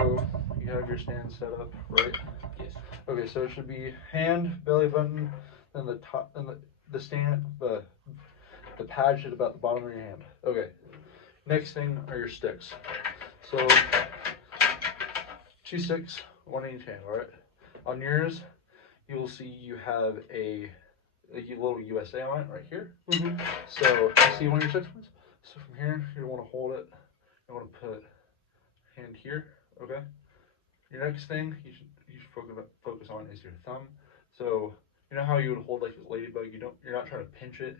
So you have your stand set up, right? Yes. Okay, so it should be hand, belly button, then the top, and the stand, the pad should about the bottom of your hand. Okay. Next thing are your sticks. So 2 sticks, one in each hand. All right. On yours, you will see you have a little USA on it right here. So you see one of your sticks. So from here, you want to hold it. You want to put hand here. Okay. Your next thing you should focus on is your thumb. So you know how you would hold like a ladybug. You're not trying to pinch it.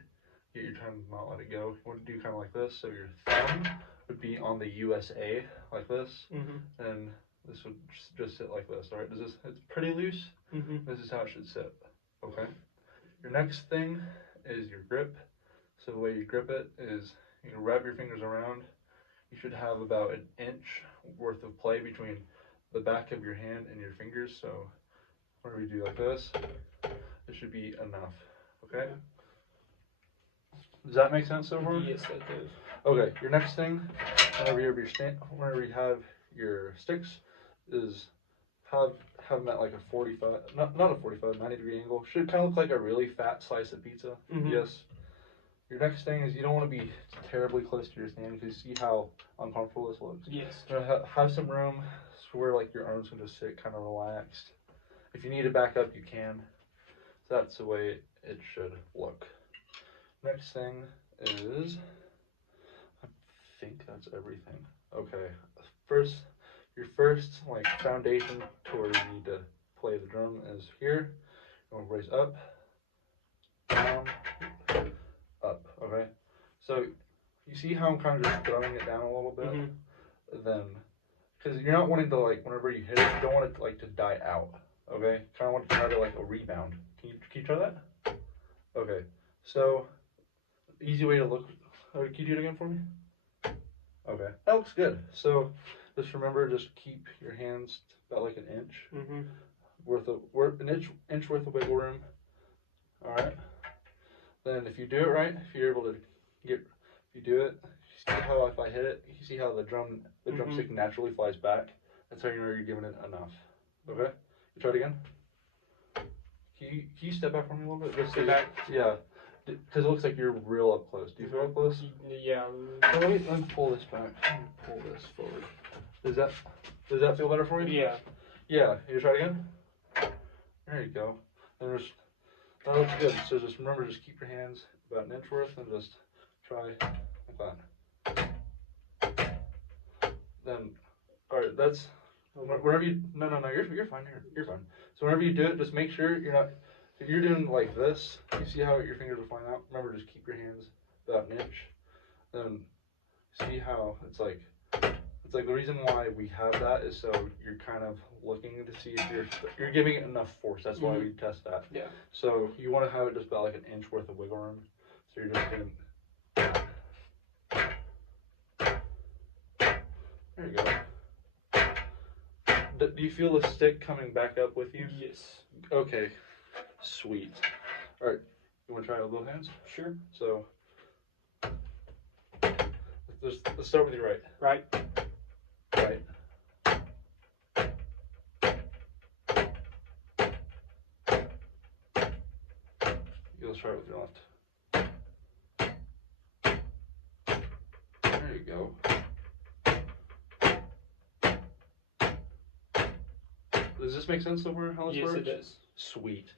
Yet you're trying to not let it go. You want to do kind of like this. So your thumb would be on the USA like this, and this would just sit like this. All right. It's pretty loose. This is how it should sit. Okay. Your next thing is your grip. So the way you grip it is you wrap your fingers around. You should have about an inch worth of play between the back of your hand and your fingers. So whenever you do like this, it should be enough. Okay? Does that make sense so far? Yes, that does. Okay, your next thing, whenever you have your sticks, is have them at like a 45, not a 45, 90-degree angle. Should kind of look like a really fat slice of pizza. Yes. Your next thing is you don't want to be terribly close to your stand because you see how uncomfortable this looks. Yes. Have some room where like your arms can just sit kind of relaxed. If you need to back up, you can. So that's the way it should look. Next thing is, I think that's everything. Okay. Your first like foundation to where you need to play the drum is here. You want to raise up, down, up. Okay. So you see how I'm kind of just throwing it down a little bit. Then, because you're not wanting to like whenever you hit it, you don't want it to, like to die out. Okay. Kind of want to try to like a rebound. Can you try that? Okay. So easy way to look. Can you do it again for me? Okay. That looks good. So just remember, just keep your hands about like an inch inch worth of wiggle room. All right. Then if you do it right, if you're able to if you do it, you see how if I hit it, you see how the drumstick naturally flies back. That's how you know you're giving it enough. Okay. You try it again. Can you step back for me a little bit? Just step back. Yeah. Because it looks like you're real up close. Do you feel up close? Yeah. So let me pull this back. Let me pull this forward. Does that feel better for you? Yeah. Yeah. You try it again? There you go. And that looks good. So just remember, just keep your hands about an inch worth and just try like that. Then, all right, that's whenever you, no, you're fine here. You're fine. So whenever you do it, just make sure you're not, if you're doing like this, you see how your fingers are flying out? Remember, just keep your hands about an inch. Then see how it's like the reason why we have that is so you're kind of looking to see if you're giving it enough force. That's why we test that. Yeah. So you want to have it just about like an inch worth of wiggle room. So you're just getting. There you go. Do you feel the stick coming back up with you? Yes. Okay. Sweet. All right. You want to try it with both hands? Sure. So let's start with your right. Right. Right. You'll start with your left. There you go. Does this make sense so far how this works? Yes, it does. Sweet.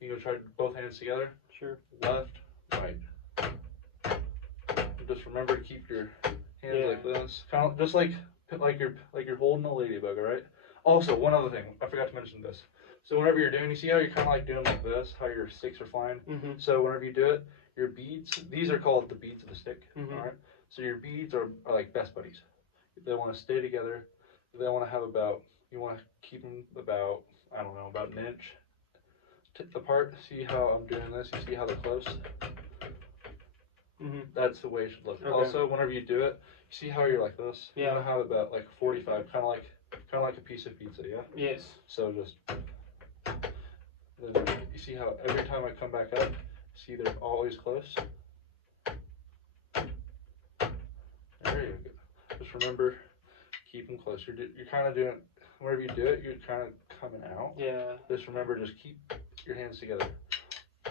You gonna try both hands together? Sure. Left, right. Just remember to keep your hands like this, kind of just like you're holding a ladybug, all right? Also, one other thing, I forgot to mention this. So whenever you're doing, you see how you're kind of like doing like this, how your sticks are flying? So whenever you do it, your beads, these are called the beads of the stick, all right? So your beads are like best buddies. They want to stay together. They want to have you want to keep them about, I don't know, about an inch apart. See how I'm doing this? You see how they're close? That's the way it should look. Okay. Also, whenever you do it, you see how you're like this? Yeah. You want to have about like 45, kind of like a piece of pizza, yeah? Yes. So just, then you see how every time I come back up, see they're always close? There you go. Just remember, keep keep them close. You're kind of doing, whenever you do it, you're kind of coming out. Yeah. Just remember, just keep your hands together.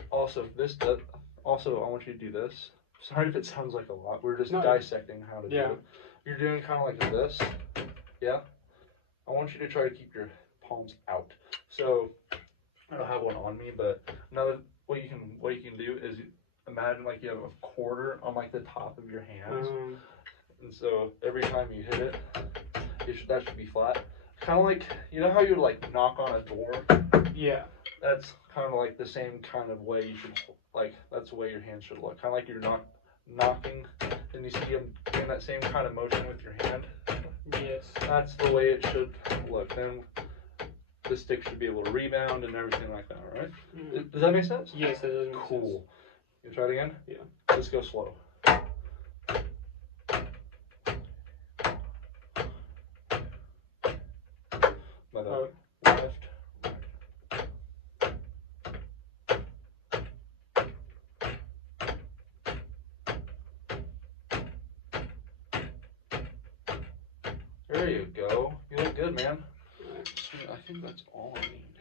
Also, I want you to do this. Sorry if it sounds like a lot. We're just dissecting how to do it. You're doing kind of like this. Yeah. I want you to try to keep your palms out. So I don't have one on me, but what you can do is imagine like you have a quarter on like the top of your hands, and so every time you hit it, that should be flat. Kind of like, you know how you like knock on a door? Yeah. That's kind of like the same kind of way you should, like, that's the way your hands should look. Kind of like you're knocking, and you see them doing that same kind of motion with your hand. Yes. That's the way it should look. Then the stick should be able to rebound and everything like that, right? Does that make sense? Yes, it does make sense. Cool. You try it again? Yeah. Let's go slow. Left, right. There you go. You look good, man. I think that's all I need.